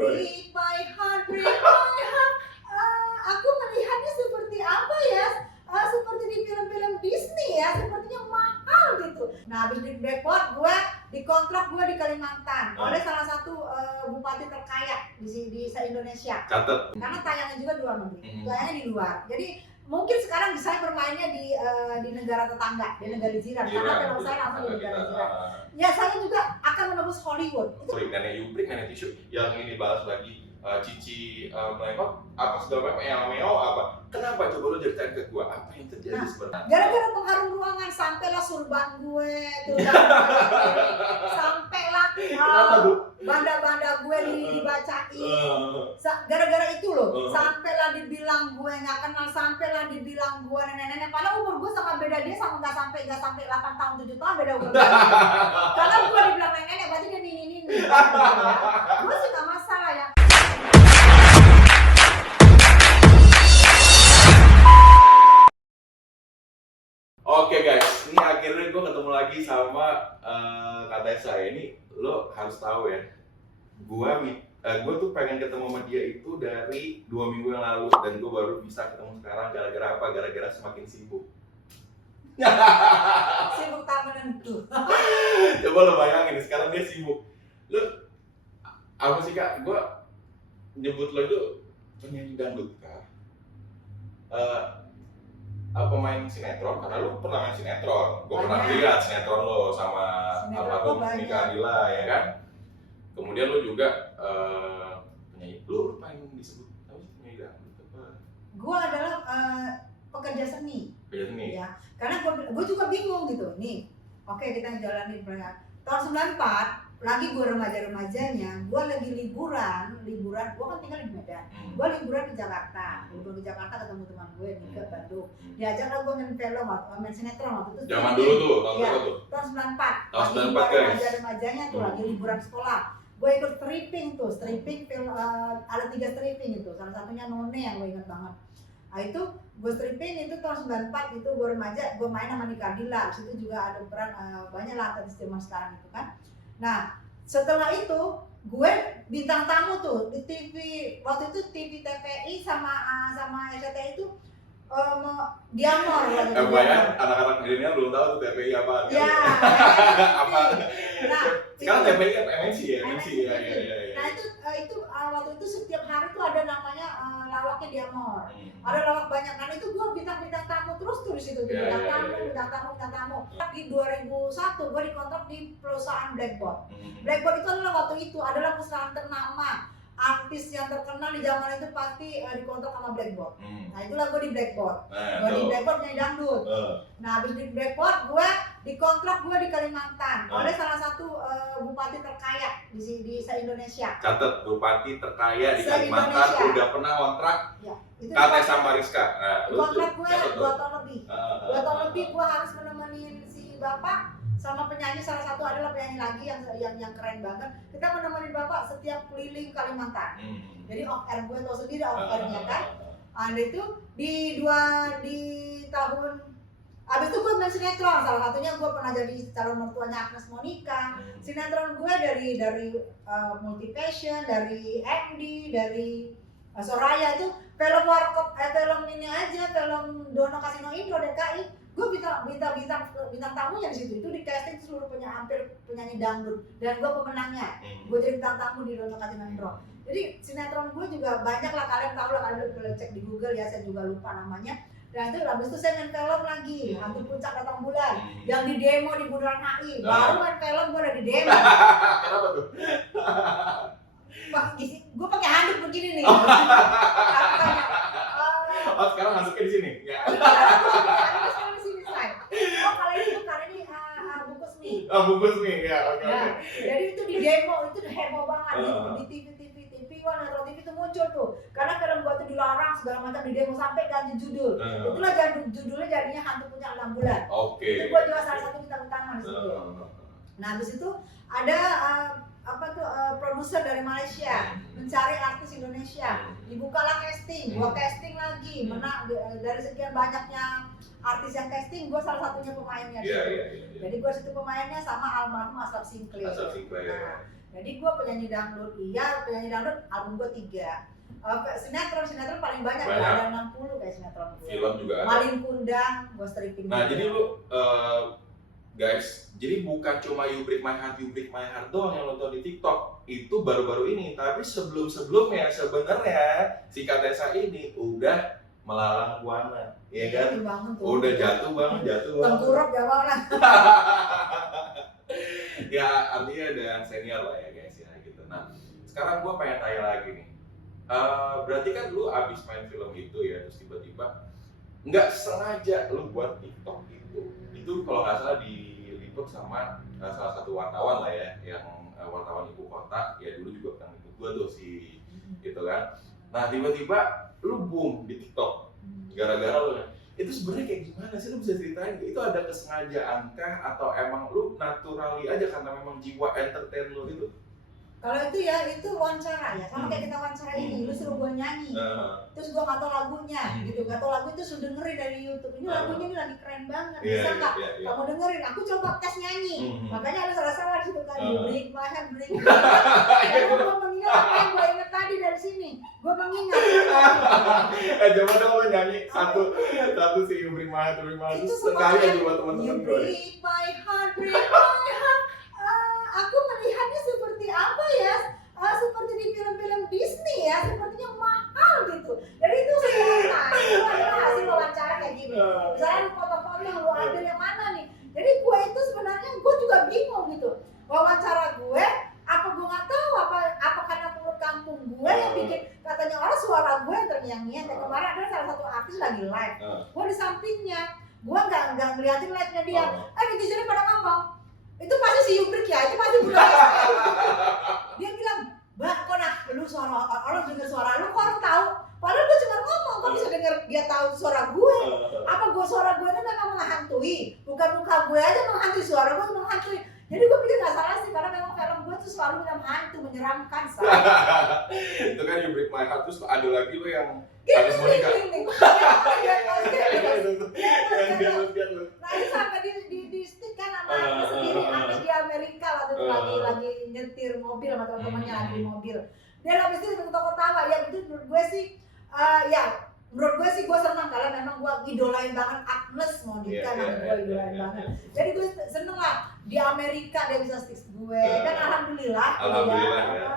Break my heart, break my heart. Aku melihatnya seperti apa ya? Seperti di film-film Disney ya, sepertinya mahal gitu. Nah, habis di Blackboard gue dikontrak gue di Kalimantan oleh salah satu bupati terkaya di se-Indonesia. Catat. Karena tayangnya juga di luar negeri, tayangnya di luar. Jadi mungkin sekarang bisa bermainnya di negara tetangga, di negara jiran. Karena film saya langsung di negara jiran. Ya, saya juga akan menembus Hollywood. Sorry, nenek Yuprik, nenek tisu yang ini bahas lagi Cici melengkot apa segala macam meo apa? Kenapa coba lu ceritain ke gua apa yang terjadi sebenarnya? Gara-gara pengharum ruangan sampailah surban gue tuh, sampailah banda-banda gue dibacain. Gara-gara itu loh, sampailah dibilang gue nggak kenal, sampailah dibilang gue nenek-nenek. Padahal umur gue sama beda dia sama nggak sampai 8 tahun 7 tahun beda umur. Kalau gue dibilang nenek-nenek berarti dia nini. Gue sih nggak masalah ya. Oke guys, ini akhirnya gue ketemu lagi sama Kak Tessa. Ini lo harus tahu ya, gue tuh pengen ketemu sama dia itu dari 2 minggu yang lalu dan gue baru bisa ketemu sekarang gara-gara apa? Gara-gara semakin sibuk. Sibuk tak menentu. Coba lo bayangin sekarang dia sibuk. Lo apa sih Kak? Gue nyebut lo itu penyanyi dangdut Kak. Pemain sinetron, karena lu pernah main sinetron. Gue pernah lihat sinetron lo sama almarhum Nika Ardila ya kan. Kemudian lu juga penyanyi, lu paling disebut apa sih penyanyi dangdut apa? Gue adalah pekerja seni. Pekerja seni. Ya, karena gue juga bingung gitu. Nih, oke kita jalanin tahun 94. Lagi gue remaja-remajanya, gue lagi liburan, gue kan tinggal di Medan, gue liburan di Jakarta ketemu teman gue nih ke Bandung, diajaklah gue main film, main sinetron waktu itu. Zaman dulu tuh, tahun ya, berapa tuh? Tahun 94. Tahun 94 guys. Remaja-remajanya tuh lagi liburan sekolah, gue ikut stripping film, ada 3 stripping itu, salah satunya None yang gue inget banget. Nah itu gue stripping itu tahun 94 itu gue remaja, gue main sama Nika Ardila, situ juga ada peran banyak lah artis zaman sekarang itu kan. Nah, setelah itu gue bintang tamu tuh di TV, waktu itu TV TVI sama SCTI itu Diamor lagi. Banyak anak-anak milenial belum tahu tuh TVI apa. Ya. Apa? Nah, sekarang TVI apa MNC ya? MNC ya. Nah itu waktu itu setiap hari tuh ada namanya lawaknya Diamor. Ada lawak banyak kan, itu gue bintang tamu terus tuh di situ, bintang tamu. Di 2001 gue dikontrak di perusahaan Blackboard. Blackboard itu adalah waktu itu adalah perusahaan ternama, artis yang terkenal di zaman itu pasti dikontrak sama Blackboard. Nah itulah gue di Blackboard. Gue di Blackboard nyanyi dangdut. Nah habis di Blackboard gue dikontrak gue di Kalimantan oleh salah satu bupati terkaya di se-Indonesia. Catat, bupati terkaya di Kalimantan udah pernah kontrak ya, Kak Tessa Mariska. Kontrak gue 2 tahun lebih. 2 tahun lebih gue harus menemenin si bapak sama penyanyi, salah satu adalah penyanyi lagi yang keren banget. Kita menemenin bapak setiap keliling Kalimantan. Jadi off air, gue tau sendiri off airnya kan. Ada itu di tahun abis itu gue main sinetron, salah satunya gue pernah jadi calon mertuanya Agnes Monica. Sinetron gue dari Multi Passion, dari MD, dari Soraya itu film warkop, film ini aja, film Dono Kasino Indro DKI. Gue bintang tamunya di situ. Itu di casting seluruh penyanyi dangdut dan gue pemenangnya. Gue jadi bintang tamu di Dono Kasino Indro. Jadi sinetron gue juga banyak lah, kalian tahu lah, kalian boleh cek di Google ya, saya juga lupa namanya. Dan itu habis itu saya main film lagi, Hantu Puncak Datang Bulan, yang di demo di Bundaran HI. Baru main film gue udah di demo. Kenapa tuh? Wah, gue pakai handuk begini nih. Oh, sekarang masuknya di sini. Ya. Sekarang di sini, say. Oh, kali ini bungkus mie. Oh, bungkus mie, ya. Oke. Jadi itu di demo, itu heboh banget di TV Metro TV itu muncul tuh. Karena film gua tuh dilarang segala macam di demo sampai ganti judul. Itulah judulnya jadinya Hantu Puncak 6 Bulan. Oke. Itu gua juga salah satu bintang utama di situ. Nah, habis itu ada produser dari Malaysia mencari artis Indonesia. Dibukalah casting, gua casting lagi. Menang dari sekian banyaknya artis yang casting, gua salah satunya pemainnya. Jadi gua situ pemainnya sama almarhum Ashraf Sinclair. Ashraf Sinclair. Nah, Jadi gue penyanyi dangdut, penyanyi dangdut album gue 3. Sinetron paling banyak. Ada 60 kayak sinetron gue. Film juga ada. Malin Kundang, gue stripping. Nah jadi lu guys, jadi bukan cuma You Break My Heart doang yang lo tau di TikTok. Itu baru-baru ini, tapi sebelum-sebelumnya sebenarnya si Katesa ini udah melalang buana, ya kan? Udah jatuh banget. Tengkurap jawab lah. Ya artinya ada yang senior lah ya guys ya gitu. Nah sekarang gua pengen tanya lagi nih. Berarti kan lu abis main film itu ya, terus tiba-tiba nggak sengaja lu buat TikTok itu kalau nggak salah diliput sama salah satu wartawan lah ya, yang wartawan ibu kota ya, dulu juga pernah ikut gua tuh si gitu kan. Nah tiba-tiba lu boom di TikTok gara-gara lu. Itu sebenarnya kayak gimana sih, lu bisa ceritain? Itu ada kesengajaan kah atau emang lu naturally aja karena memang jiwa entertain lu gitu? Kalau itu ya, itu wawancara ya, sama kayak kita wawancara ini, lu suruh gue nyanyi, terus gue nggak tahu lagunya, gitu, nggak tahu lagu itu suruh dengerin dari YouTube, ini lagunya ini lagi keren banget, bisa nggak? Kamu dengerin, aku coba tes nyanyi, makanya ada salah-salah gitu kan, break my heart, karena gue mengingat apa yang gue ingat tadi dari sini, gue mengingat. Coba dong lo nyanyi satu si You Break My Heart, itu sekali aja buat teman-teman You gue. break my heart, aku melihatnya seperti apa ya? Seperti di film-film Disney ya, sepertinya mahal gitu. Jadi itu saya itu adalah hasil wawancara kayak gini. Misalnya lu foto-foto yang lu ambil yang mana nih? Jadi gue itu sebenarnya gue juga bingung gitu. Wawancara gue, apa gue nggak tahu apa karena mulut kampung gue yang bikin katanya orang suara gue yang terngiang-ngiang. Dan kemarin ada salah satu artis lagi live, gue di sampingnya, gue nggak ngeliatin live-nya dia. Netizennya pada ngomong, itu pasti si You Break ya, itu pasti bukan. Dia bilang, Mbak, kok lu suara orang denger suara lu, kok orang tahu? Padahal gue cuma ngomong, kok bisa denger dia tahu suara gue? Apa suara gue itu memang menghantui? Bukan muka gue aja menghantui, suara gue menghantui. Jadi gue pikir nggak salah sih, karena memang film gue tuh selalu bilang hantu, menyeramkan. Itu kan You Break My Heart, terus ada lagi lo yang habis menikah. Nah ini sampai di stick kan sama anaknya sendiri, anaknya di Amerika waktu itu lagi nyetir mobil sama teman-temannya lagi di mobil. Dia habis itu ketawa-ketawa, ya itu menurut gue sih, menurut gue sih gue senang karena memang gue idolain banget Agnes Monica, gue idolain banget. Jadi gue seneng lah di Amerika dia bisa stick gue, kan alhamdulillah. Alhamdulillah ya.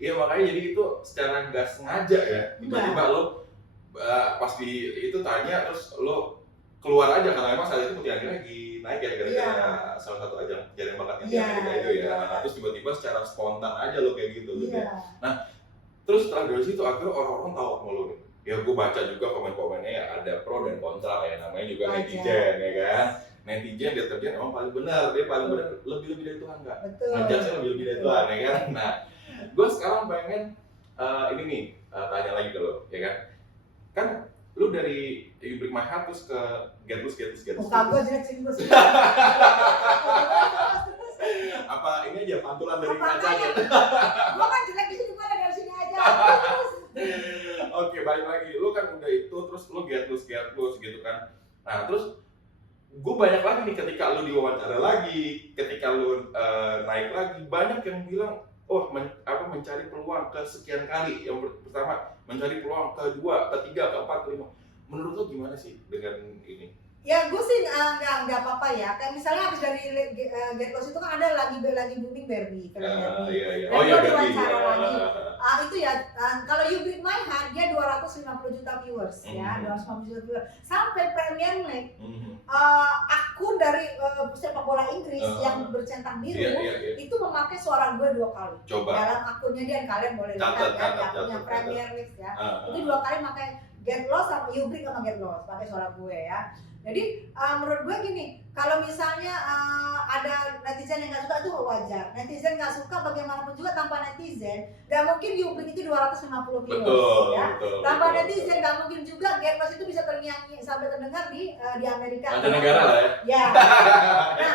Iya makanya jadi itu secara nggak sengaja ya, tiba-tiba lo pas itu tanya terus lo keluar aja karena memang saat itu Mutiara lagi naik ya gara-gara salah satu ajang pencarian bakatnya di Amerika itu ya. Terus tiba-tiba secara spontan aja lo kayak gitu. Nah terus setelah dari situ akhirnya orang-orang tahu sama lo nih. Ya gue baca juga komen-komennya ya, ada pro dan kontra ya, namanya juga netizen ya kan. Netizen deterjen emang paling benar, dia paling benar lebih dari Tuhan nggak? Ngejudge lebih dari Tuhan ya kan. Nah gue sekarang pengen ini nih tanya lagi ke lo ya kan. Kan lu dari You Break My Heart terus ke Get Loose. Muka gue jelek sih gue sih. Apa ini aja pantulan dari kacanya? Gue kan jelek di sini, gue ada dari sini aja. Oke, balik lagi. Lu kan udah itu terus lu Get Loose gitu kan. Nah, terus gue banyak lagi nih ketika lu diwawancara lagi, ketika lu naik lagi, banyak yang bilang, oh mencari peluang ke sekian kali. Yang pertama mencari peluang kedua, ketiga, keempat, kelima. Menurut lu gimana sih dengan ini? Ya gue sih nggak apa-apa ya. Kayak misalnya habis dari Get Lost itu kan ada lagi booming Barbie, film Barbie. Iya. Dan gue diwawancara lagi. Itu ya, kalau You Break My Heart dia 250 juta viewers ya, 250 juta viewers. Sampai Premier League, akun dari sepak bola Inggris yang bercentang biru itu memakai suara gue 2 kali. Coba. Dalam akunnya dia, kalian boleh lihat ya, akunnya Premier League ya. Itu 2 kali pakai Get Lost sama You Break sama Get Lost, pakai suara gue ya. Jadi menurut gue gini, kalau misalnya ada netizen yang nggak suka itu wajar. Netizen nggak suka bagaimanapun juga, tanpa netizen nggak mungkin You Break itu 250 viewers ya. Tanpa netizen nggak mungkin juga Get Lost itu bisa ternyanyi sampai terdengar di Amerika. Ada negara lah ya. Ya. Nah,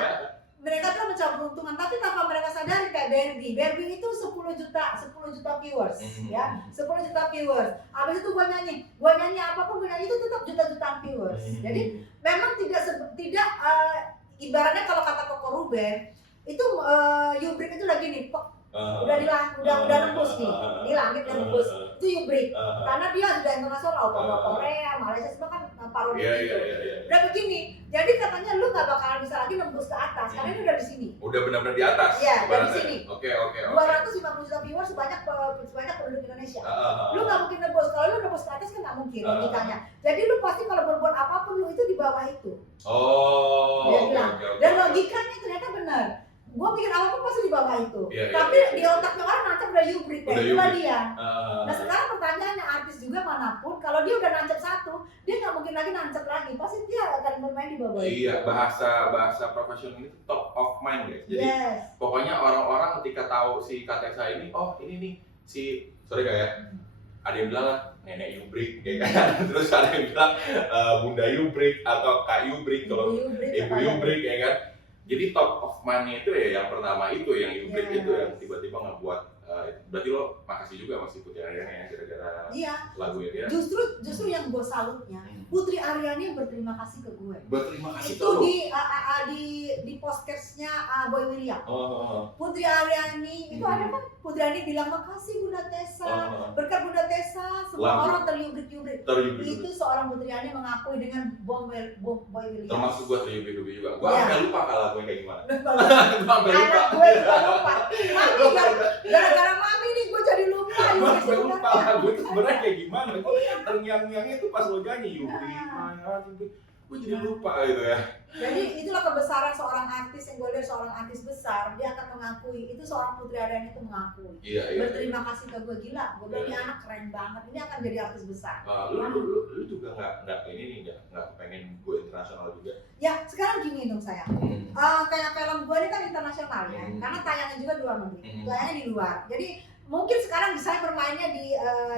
mereka tuh mencari peruntungan, tapi tanpa mereka sadari kayak Barbie itu 10 juta viewers ya, 10 juta viewers. Habis itu gue nyanyi apapun gue nyanyi itu tetap juta-jutaan viewers. Jadi memang tidak ibaratnya kalau kata Koko Ruben itu You Break itu lagi nih udah nembus nih, di langit dan nembus. Itu Ubrik. Karena dia sudah internasional, Korea, Malaysia semua kan parodi itu. Udah begini, jadi katanya lu nggak bakalan bisa lagi nembus ke atas, karena ini udah di sini. Udah benar-benar di atas. Iya, dari sini. Oke. 250 juta viewers sebanyak penduduk Indonesia. Lu nggak mungkin nembus, kalau lu nembus ke atas kan nggak mungkin logikanya. Jadi lu pasti kalau berbuat apapun lu itu di bawah itu. Dia bilang. Dan logikanya ternyata benar. Gua pikir apapun pasti di bawah itu. Tapi di otaknya orang nancap udah Ubrik, itulah dia. Nah sekarang pertanyaannya, artis juga manapun, kalau dia udah nancap satu, dia nggak mungkin lagi nancap lagi. Pasti dia akan bermain di bawah itu. Iya, bahasa profesional itu top of mind guys. Jadi pokoknya orang-orang ketika tahu si Katesa ini, oh ini nih si sorry kayak ada yang bilang lah nenek Ubrik, ya kan? Terus ada yang bilang Bunda Ubrik atau Kak Ubrik kalau Ibu Ubrik, ya kan? Jadi top of mind itu ya yang pertama itu, yang Ubrik itu yang tiba-tiba ngebuat berarti lo makasih juga sama si Putri Aryani ya gara-gara lagunya dia. Justru yang gue salutnya, Putri Aryani berterima kasih ke gue. Berterima kasih itu di podcastnya Boy William. Putri Aryani itu ada kan, Putri Aryani bilang makasih Bunda Tessa, berkat Bunda Tessa semua orang terliubrik-ubrik. Itu seorang Putri Aryani mengakui dengan Boy William. Termasuk gue terliubrik juga. Gue agak lupa kalau gue kayak gimana. Anak gue juga lupa. Gara-gara mami nih gue jadi lupa. Gue lupa, gue sebenarnya kayak gimana. Terngiang-ngiangnya itu pas lo nyanyi gue jadi lupa gitu ya. Jadi itulah kebesaran seorang artis, yang gue lihat seorang artis besar, dia akan mengakui, itu seorang Putri Aryani itu mengakui. Berterima kasih ke gue, gila, gue bilang ini anak keren banget, ini akan jadi artis besar. Lu juga nggak pengen gue internasional juga? Ya sekarang gini dong sayang, kayak film gue ini kan internasional ya, karena tayangnya juga di luar negeri, tayangnya di luar. Jadi mungkin sekarang saya bermainnya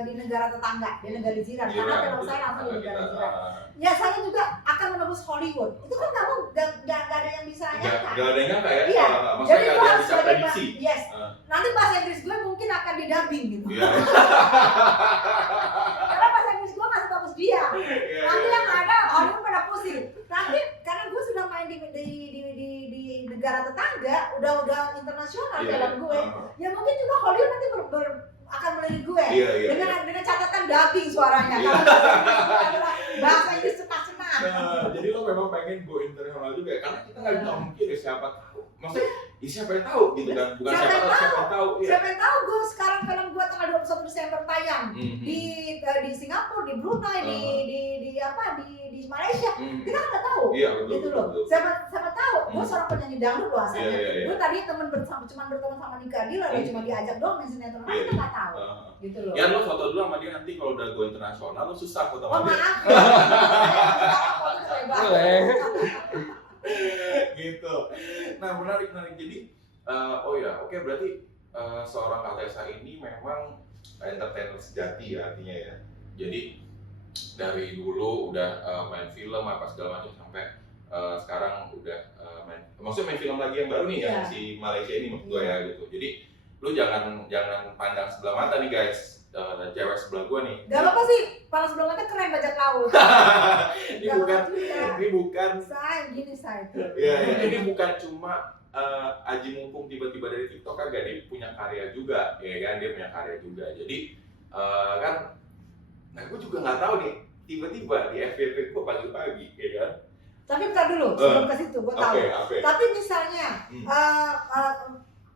di negara tetangga, di negara jiran, karena film saya langsung di negara jiran. Ya saya juga akan menembus Hollywood. Itu kan nggak ada yang bisa nyangka. Nggak ada yang nyangka ya? Iya. Maksudnya jadi nggak ada yang bisa prediksi. Yes. Nanti bahasa Inggris gue mungkin akan didubbing gitu. Karena bahasa Inggris gue nggak sebagus dia. Nanti yang ada Hollywood pada pusing. Tapi karena gue sudah main di negara tetangga, udah internasional film gue. Ya mungkin juga Hollywood nanti akan melirik gue dengan catatan dubbing suaranya. Kalau bahasa Inggris cenah-cenah. Jadi lo memang pengen go internasional juga ya? Karena kita nggak bisa mungkin ya siapa tahu. Maksudnya siapa yang tahu gitu kan? Bukan siapa yang tahu. Siapa yang tahu gue sekarang film gue tanggal 21 Desember tayang di Singapura, di Brunei, di Malaysia. Kita kan nggak tahu. Iya betul. Gitu loh. Siapa tahu? Gue seorang penyanyi dangdut loh asalnya. Gue tadi cuma berteman sama Nika Dila, cuma diajak doang main sinetron. Kita nggak tahu. Gitu loh. Ya lo foto dulu sama dia, nanti kalau udah go internasional lo susah foto sama dia. Maaf. Gitu. Nah menarik. Jadi berarti seorang Katesa ini memang entertainer sejati ya artinya ya. Jadi dari dulu udah main film apa segala macam sampai sekarang udah maksudnya main film lagi yang baru nih ya si Malaysia ini maksud gue ya gitu. Jadi lu jangan pandang sebelah mata nih guys. Dan cewek sebelah gua nih. Gak apa sih, panas sebelah mata keren bajak laut. Ini bukan. Saya gini saya. Iya, ini bukan cuma aji mumpung tiba-tiba dari TikTok, kagak, dia punya karya juga, ya kan, dia punya karya juga. Jadi nah gua juga nggak tahu nih, tiba-tiba di FYP gua pagi-pagi, ya kan. Tapi bentar dulu, sebelum ke situ gua tahu. Tapi misalnya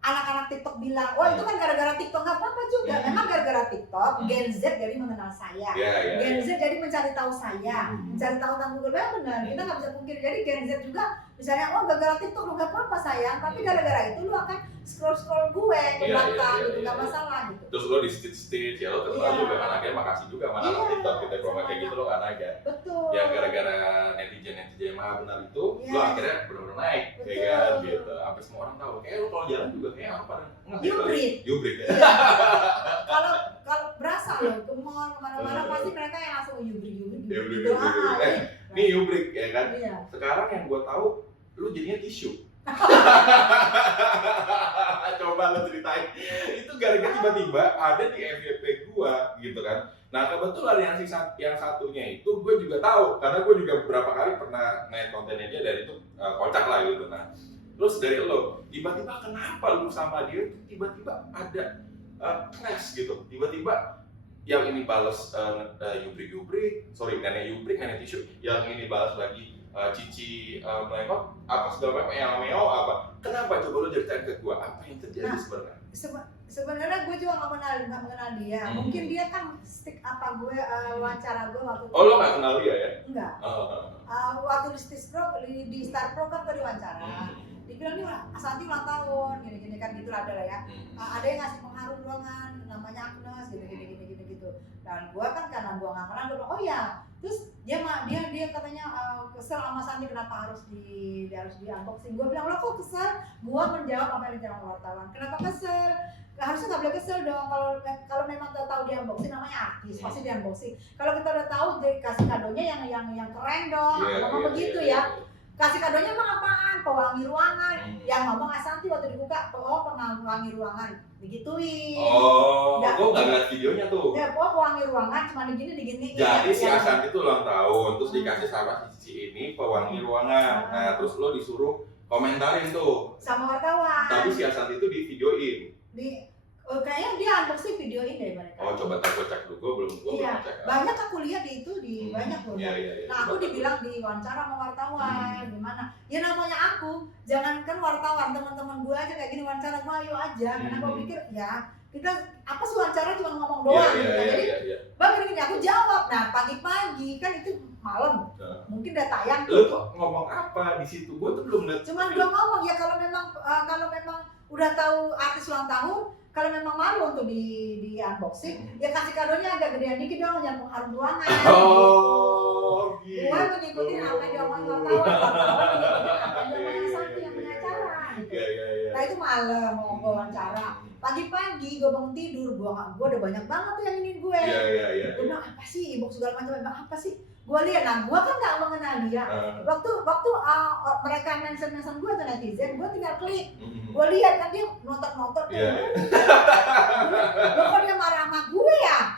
anak-anak TikTok bilang, wah itu kan gara-gara TikTok, nggak apa-apa juga. Memang gara-gara TikTok, Gen Z jadi mengenal saya, Gen Z jadi mencari tahu saya, mencari tahu tentang Google. Memang benar, kita nggak bisa pungkiri. Jadi Gen Z juga, misalnya, oh gara-gara TikTok lu nggak apa-apa sayang, tapi gara-gara itu lu akan scroll gue ke belakang, gitu, nggak masalah gitu. Terus lo di stitch ya lo terkenal juga kan, akhirnya makasih juga sama anak TikTok kita promo kayak gitu lo kan aja. Betul. Yang gara-gara netizen yang maha benar itu, lo akhirnya benar-benar naik, kayak kan gitu. Sampai semua orang tahu. Kayak lo kalau jalan juga kayak apa? Ubrik ya. Kalau berasa loh, ke mall kemana-mana pasti mereka yang langsung Ubrik. Ini Ubrik ya kan. Sekarang yang gue tahu, lu jadinya tisu. Coba lo ceritain. Itu gara-gara tiba-tiba ada di FYP gua gitu kan. Nah kebetulan yang satunya itu gue juga tahu karena gue juga beberapa kali pernah ngeliat kontennya dia dari itu kocak lah gitu. Nah Terus dari lo, tiba-tiba kenapa lu sama dia tuh tiba-tiba ada clash gitu, tiba-tiba yang ini balas nenek yubrik, nenek tisu, yang ini balas lagi cici melengkot, apa segala macam, meo apa? Kenapa? Coba lo ceritain ke gua, apa yang terjadi sebenarnya? Sebenarnya gue juga nggak mengenal dia. Mungkin dia kan stick apa gue wawancara gue waktu itu. Oh, lo nggak kenal dia ya? Enggak. Waktu di Star Pro kan gue diwawancara. Dibilang nih Asanti ulang tahun, gini-gini kan gitu ada lah ya. Ada yang ngasih pengharum ruangan, namanya Agnes, gini gitu. Dan gue kan karena gue nggak kenal, gue bilang oh ya. Terus dia katanya kesel sama Santi kenapa harus di unboxing. Gue bilang lo kok kesel? Gue menjawab apa yang dijawab wartawan. Kenapa kesel? Harusnya nggak boleh kesel dong kalau memang tahu di unboxing, namanya artis pasti di unboxing. Kalau kita udah tahu jadi kasih kadonya yang keren dong. Ngomong begitu ya. Kasih kadonya emang apaan? Pewangi ruangan. Yang ngomong Asanti waktu dibuka, pewangi ruangan. Digituin. Oh, gue nggak lihat videonya tuh. Ya, pewangi ruangan cuma digini. Jadi si Asanti tuh ulang tahun, terus dikasih sama si ini pewangi ruangan. Nah, terus lo disuruh komentarin tuh sama wartawan. Tapi si Asanti itu di videoin. Kayaknya dia unboxing videoin deh mereka. Oh, coba gue cek dulu, gue belum cek. Banyak aku lihat di banyak loh. Iya. Nah, aku dibilang di wawancara sama wartawan, gimana? Ya namanya aku, jangankan wartawan, teman-teman gue aja kayak gini wawancara gue ayo aja. Karena gue pikir ya kita apa sih wawancara cuma ngomong doang gitu. Jadi bang gini aku jawab. Nah pagi-pagi kan itu malam, mungkin udah tayang. Lu kok ngomong apa di situ? Gue tuh belum lihat. Cuman gue ngomong ya kalau memang udah tahu artis ulang tahun, kalau memang malu untuk di unboxing, ya kasih kadonya agak gedean dikit dong, jangan pengharum ruangan. Oh, gitu. Gue mengikuti apa yang diomongin wartawan mengikuti Santi yang punya acara. Gitu. Nah itu malam mau gue wawancara. Pagi-pagi gue bangun tidur, gue udah banyak banget tuh yang ini gue. Gue bilang apa sih, inbox segala macam, emang apa sih? Gue lihat, nah gue kan nggak mengenal dia. Waktu mereka mention gue tuh netizen, gue tinggal klik. Gue lihat kan dia nonton. Lo kok dia marah sama gue ya?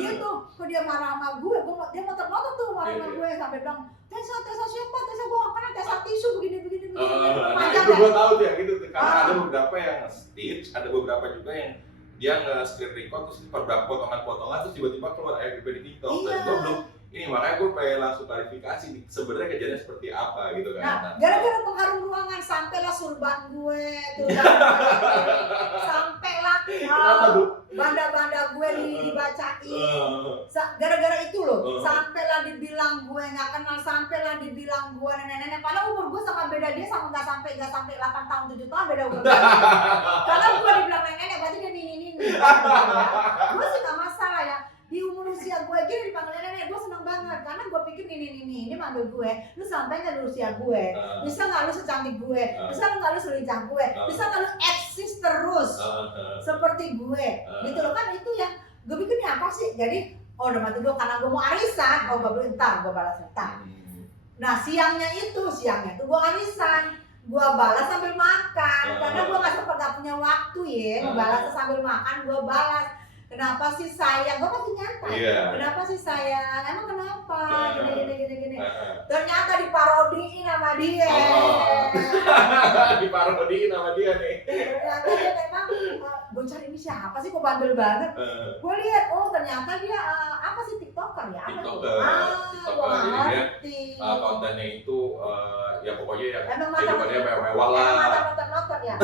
Dia tuh kok dia marah sama gue? Dia nonton tuh marah sama gue sampai bilang Tessa siapa? Tessa gue nggak kenal, Tessa tisu begini. Itu gue tahu tuh ya gitu. Karena ada beberapa yang stitch, ada beberapa juga yang dia nge-screen record terus beberapa potongan-potongan terus tiba-tiba keluar FYP di TikTok. Dan gue belum ini makanya gue pengen langsung klarifikasi nih sebenarnya kejadian seperti apa gitu kan. Nah, gara-gara pengharum ruangan sampailah surban gue tuh sampailah banda-banda gue dibacain. Gara-gara itu loh, sampailah dibilang gue nggak kenal, sampailah dibilang gue nenek-nenek. Padahal umur gue sama beda dia sama nggak sampai 8 tahun 7 tahun beda umur. Kalau gue dibilang nenek-nenek berarti dia ini. Gue sih nggak masalah ya. Di umur usia gue gini dipanggil nenek, gue seneng banget karena gue pikir ini manggil gue, lu sampai nggak di usia gue, bisa nggak lu secantik gue, bisa nggak lu selincah gue, bisa nggak lu eksis terus seperti gue, gitu loh kan itu yang gue pikir ini apa sih? Jadi udah mati gue karena gue mau arisan, gue belum gue balas ntar. Nah siangnya tuh gue arisan. Gue balas sambil makan karena gue nggak punya waktu ya, balas sambil makan gue balas. Kenapa sih sayang? Gue pasti nyantai. Kenapa sih sayang? Emang kenapa? Gini. Ternyata diparodiin sama dia. Diparodiin sama dia nih. Ternyata dia memang gue cari ini siapa sih? Kok bandel banget? Gue lihat, oh ternyata dia apa sih TikToker ya? TikToker. Jadi dia kontennya itu ya pokoknya ya kehidupannya mewah lah. Nonton ya.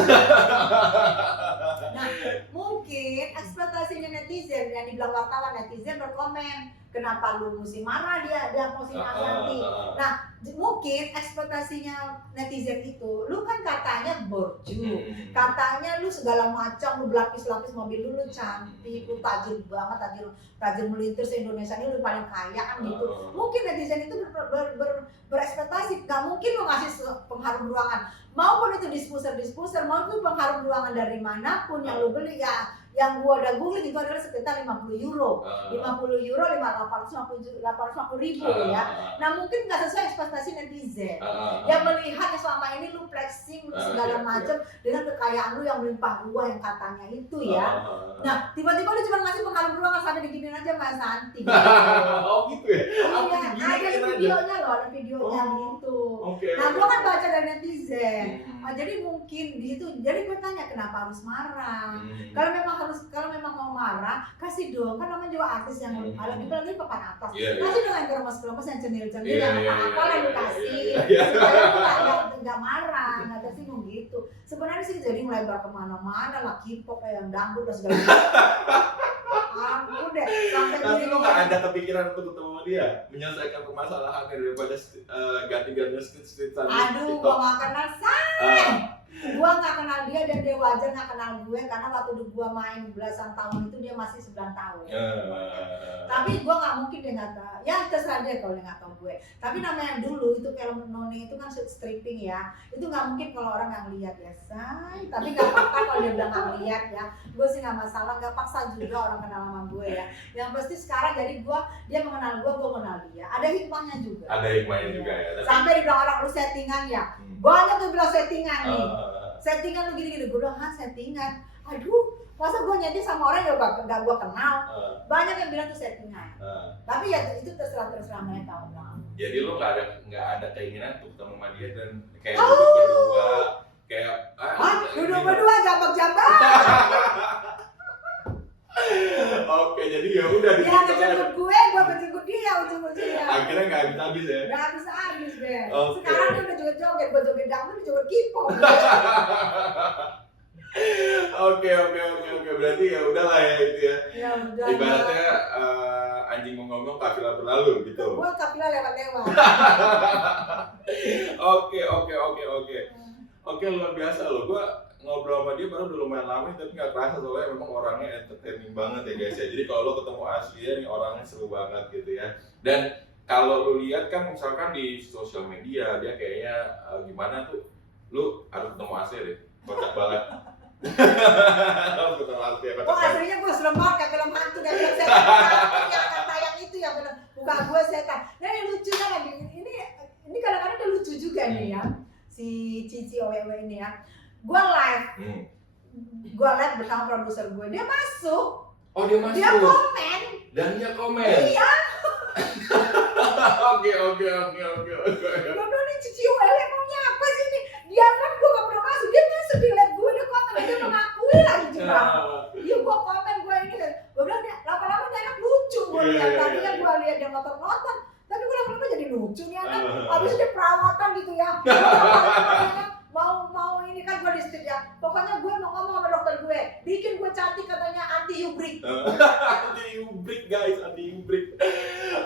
Nah mungkin ekspektasinya netizen yang dibilang wartawan, netizen berkomen kenapa lu mesti marah dia posting Asanti. Nah mungkin ekspektasinya netizen itu lu kan katanya borju, katanya lu segala macam, lu berlapis-lapis mobil lu cantik, lu tajir banget, tajir melintir se-Indonesia ini lu paling kaya kan gitu. Mungkin netizen itu berekspektasi, gak mungkin lu ngasih pengharum ruangan maupun itu dispuser mau itu pengharum ruangan dari manapun yang lu beli ya. Yang gua udah googling itu adalah sekitar 50 euro, 850 ribu ya. Nah mungkin nggak sesuai ekspektasi netizen yang melihat selama ini lu flexing segala macam dengan kekayaan lu yang melimpah ruah yang katanya itu ya. Nah tiba-tiba lu cuma ngasih pengharum ruangan sampai diginiin aja Mas Santi. Oh gitu ya? Iya, ada videonya loh, ada videonya gitu. Nah gua kan baca dari netizen. Jadi mungkin di situ, jadi gue tanya kenapa harus marah. Kalau memang mau marah, kasih dong, kan namanya juga artis yang lagi papan atas. Kasih dong yang keremas-keremas yang cenil-cenil yang apa-apa lah lu kasih. Supaya lu nggak marah, nggak tersinggung gitu. Sebenarnya sih jadi melebar kemana-mana lah, K-pop yang dangdut dan segala macam. Udah sampai tapi lu nggak ada kepikiran untuk ketemu sama dia menyelesaikan permasalahannya daripada ganti-ganti street sana. Aduh, gua nggak kenal gua nggak kenal dia dan dia wajar nggak kenal gue karena waktu gua main belasan tahun itu dia masih 9 tahun. Tapi gua nggak mungkin dia nggak tahu. Ya terserah dia kalau dia nggak tahu gue. Tapi namanya dulu itu film Noni itu kan stripping ya. Itu nggak mungkin kalau orang nggak lihat ya say. Tapi nggak apa-apa kalau dia bilang nggak lihat ya. Gue sih nggak masalah, nggak paksa juga orang kenal sama gue ya. Yang pasti sekarang jadi dia mengenal gue mengenal dia. Ada hikmahnya juga. Ada hikmahnya juga ya. Sampai dibilang orang lu settingan ya. Banyak tuh bilang settingan nih. Settingan lu gini-gini, gue bilang settingan. Aduh, masa gue nyanyi sama orang yang gak gue kenal. Banyak yang bilang tuh settingan. Tapi ya itu terserah mereka bilang. Jadi lo nggak ada keinginan untuk ketemu sama dia dan kayak duduk berdua kayak duduk berdua jambak-jambak. Oke, jadi ya udah dia ngejemput gue ngejemput dia ujung-ujungnya. Akhirnya nggak habis ya? Nggak habis deh. Okay. Sekarang dia udah joget-joget, gue joget dangdut, dia joget K-pop. Oke, berarti ya udahlah ya itu ya. Ya udah. Ibaratnya anjing mau ngomong kafilah berlalu gitu. Gue kafilah lewat-lewat. Oke, luar biasa loh. Gue ngobrol sama dia baru udah lumayan lama tapi nggak kerasa soalnya memang orangnya entertaining banget ya guys ya. Jadi kalau lo ketemu aslinya nih orangnya seru banget gitu ya. Dan kalau lo lihat kan misalkan di sosial media dia kayaknya gimana tuh, lo harus ketemu asli deh. Kocak banget. Oh aslinya gue serem banget kayak film hantu dan film setan yang akan tayang itu ya bener. Bukan gue setan. Nah ini lucunya lagi ini kadang-kadang dia lucu juga nih ya si Cici Owewe ini ya. Gue live bersama produser gue, dia masuk. Oh dia masuk. Dia komen. Dan dia komen. Iya. Oke. Gue nih Cici Owewe maunya apa sih ini? Dia kan gue gak pernah masuk, dia masuk di live gue, dia komen, dia mengakui lagi juga. Iya gue komen gue ini kan, gue bilang dia lama-lama dia anak lucu gue lihat tadinya gue lihat dia nonton, tapi gue lama-lama jadi lucu nih anak. Habis dia perawatan gitu ya. mau ini kan gue di street ya. Pokoknya gue mau ngomong sama dokter gue, bikin gue cantik katanya anti hubrik. Anti hubrik.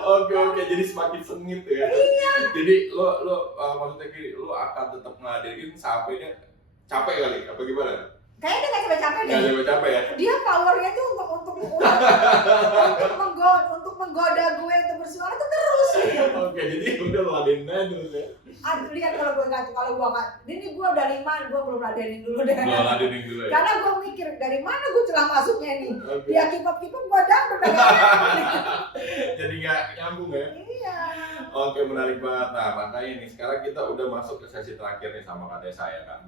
Oke, jadi semakin sengit ya. Iya. Jadi lo maksudnya gini, lo akan tetap ngeladenin sampainya capek kali, apa gimana? Kayaknya dia nggak capek deh. Nggak capek ya? Dia powernya itu untuk menggoda gue untuk bersuara itu terus. Oke, jadi udah ladenin aja terus ya. Aduh lihat kalau gue nggak, ini gue udah 5, gue belum ladenin dulu deh. Belum ladenin dulu ya. Karena gue mikir dari mana gue celah masuknya nih. Okay. Dia kipop gue dangdut. Jadi nggak nyambung ya. Iya. Oke, menarik banget. Nah makanya nih sekarang kita udah masuk ke sesi terakhir nih sama Kak Desa ya kan.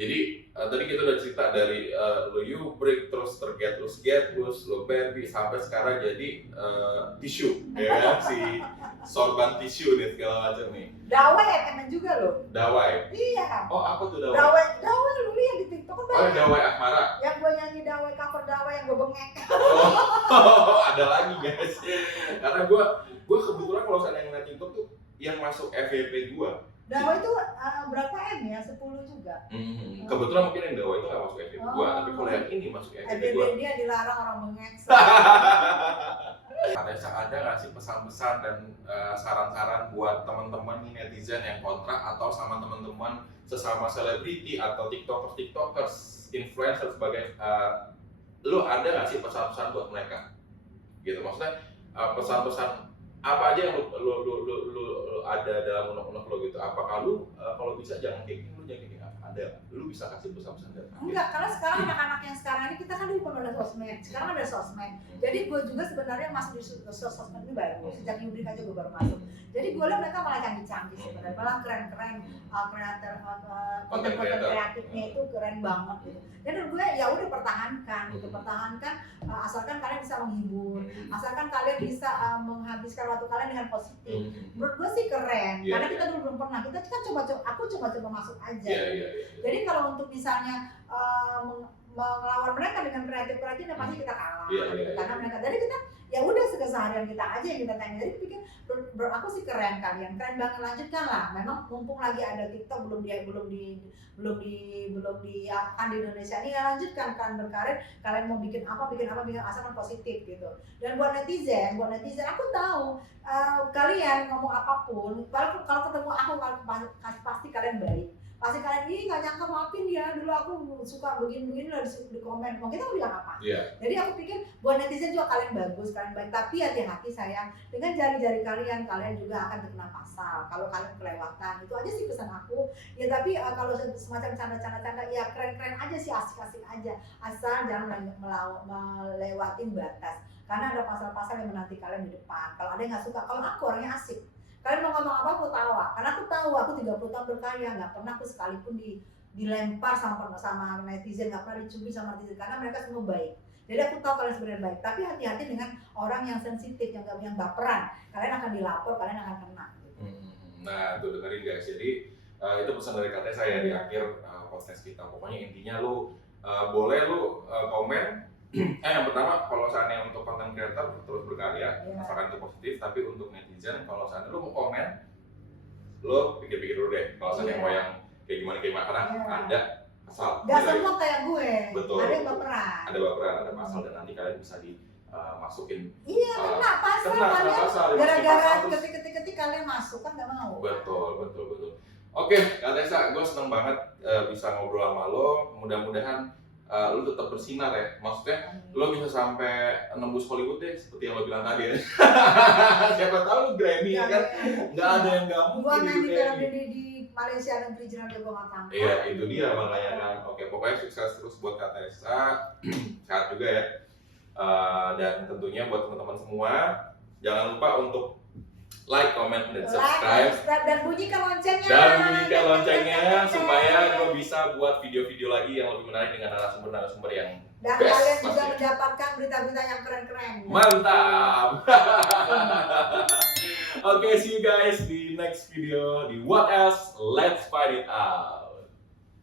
Jadi tadi kita udah cerita dari lo break terus terget terus lo Barbie sampai sekarang jadi tisu ya kan si sorban tisu nih segala macam nih. Dawai MM juga lo. Dawai. Iya. Oh apa tuh Dawai? Dawai lu lihat di TikTok kan banyak. Oh Dawai Asmara. Yang gue nyanyi Dawai cover Dawai yang gue bengek. Oh ada lagi guys. Karena gue kebetulan kalau saya ngeliat TikTok tuh yang masuk FYP gue. Dawai itu berapa M ya? 10 juga. Kebetulan mungkin yang Dawai itu nggak masuk FYP gua, tapi kalau yang ini masuk FYP gua. dia dilarang orang bengek. Ada nggak sih pesan-pesan dan saran-saran buat teman-teman netizen yang kontrak atau sama teman-teman sesama selebriti atau tiktokers, influencer sebagai lu ada nggak sih pesan-pesan buat mereka? Gitu maksudnya pesan-pesan apa aja yang lu ada dalam unek-unek lo gitu? Apakah lu kalau bisa jangan kayak gini, lu jangan kayak gini? Ada, lu bisa kasih pesan-pesan dari enggak, karena sekarang anak-anak yang sekarang ini kita kan dulu belum ada sosmed, sekarang ada sosmed. Jadi gue juga sebenarnya masuk di sosmed ini baru, sejak Yubrik aja gue baru masuk. Jadi gue lihat mereka malah canggih-canggih sebenarnya, malah keren-keren kreator konten kreatifnya itu keren banget gitu. Jadi gue ya udah pertahankan gitu, asalkan kalian bisa menghibur, asalkan kalian bisa menghabiskan waktu kalian dengan positif. Menurut gue sih keren, karena kita dulu belum pernah, kita kan coba-coba, aku coba-coba masuk aja. Jadi kalau untuk misalnya melawan mereka dengan kreatif-kreatifnya pasti kita kalah. Karena mereka, jadi kita ya udah keseharian kita aja yang kita tanya. Jadi pikir aku sih keren kalian, keren banget, lanjutkan lah. Memang mumpung lagi ada TikTok belum diakan di Indonesia ini, ya lanjutkan kan berkarir. Kalian mau bikin apa asalkan positif gitu. Dan buat netizen aku tahu kalian ngomong apapun, kalau ketemu aku pasti kalian baik. Pasti kalian ini nggak nyangka, maafin ya, dulu aku suka begini lah di komen, mau kita mau bilang apa? Jadi aku pikir buat netizen juga kalian bagus, kalian baik, tapi hati-hati sayang, dengan jari-jari kalian juga akan terkena pasal kalau kalian kelewatan. Itu aja sih pesan aku. Ya tapi kalau semacam canda-canda ya keren-keren aja sih, asik-asik aja, asal jangan melewatin batas. Karena ada pasal-pasal yang menanti kalian di depan. Kalau ada yang nggak suka, kalau aku orangnya asik. Kalian mau ngomong apa aku tawa, karena aku tahu aku 30 tahun berkarya, nggak pernah aku sekalipun dilempar sama netizen, nggak pernah dicubit sama netizen, karena mereka semua baik. Jadi aku tahu kalian sebenarnya baik, tapi hati-hati dengan orang yang sensitif, yang baperan, kalian akan dilapor, kalian akan kena. Nah, tuh dengerin guys, jadi itu pesan dari katanya saya di akhir podcast kita. Pokoknya intinya lu boleh lu komen. Yang pertama, kalau seandainya untuk konten creator terus berkarya, asalkan itu positif. Tapi untuk netizen, kalau seandainya lu mau komen, lu pikir-pikir dulu deh. Kalau seandainya mau yang kayak gimana, karena ada pasal. Gak semua kayak gue. Betul. Ada yang baperan. Ada pasal, dan nanti kalian bisa dimasukin. Iya, kena pasal. Gara-gara ketik kalian masuk kan nggak mau. Betul. Oke, Kak Tessa, gue seneng banget bisa ngobrol sama lo. Mudah-mudahan lu tetap bersinar ya, maksudnya lu bisa sampai nembus Hollywood deh, seperti yang lo bilang tadi ya. Siapa tahu lu Grammy ya kan, nggak ada yang nggak mungkin. Gua nanti film ini di Malaysia dan regional juga nggak tahu. Iya, itu dia makanya kan. Oke, pokoknya sukses terus buat Kak Tessa, sehat juga ya. Dan tentunya buat teman-teman semua, jangan lupa untuk like, comment, dan subscribe. Dan bunyikan loncengnya. Supaya gue bisa buat video-video lagi yang lebih menarik dengan narasumber-narasumber yang dan best, kalian juga pastinya mendapatkan berita-berita yang keren-keren. Mantap. Oke, see you guys di next video di What Else? Let's Find It Out.